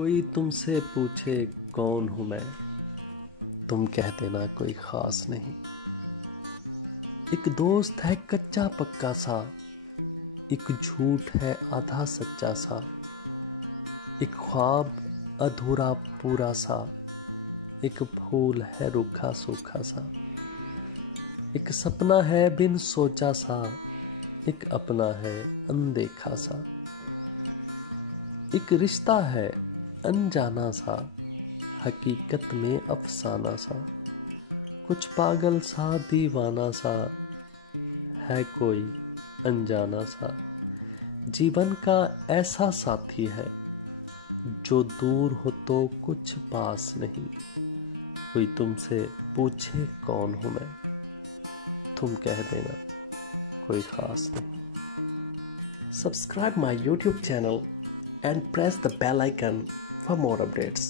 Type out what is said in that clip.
कोई तुमसे पूछे कौन हूँ मैं, तुम कह देना कोई खास नहीं। एक दोस्त है कच्चा पक्का सा, एक झूठ है आधा सच्चा सा, एक ख्वाब अधूरा पूरा सा, एक फूल है रूखा सूखा सा, एक सपना है बिन सोचा सा, एक अपना है अनदेखा सा, एक रिश्ता है अनजाना सा, हकीकत में अफसाना सा, कुछ पागल सा दीवाना सा, है कोई अनजाना सा। जीवन का ऐसा साथी है जो दूर हो तो कुछ पास नहीं। कोई तुमसे पूछे कौन हूँ मैं, तुम कह देना कोई खास नहीं। Subscribe my YouTube channel and press the bell icon for more updates.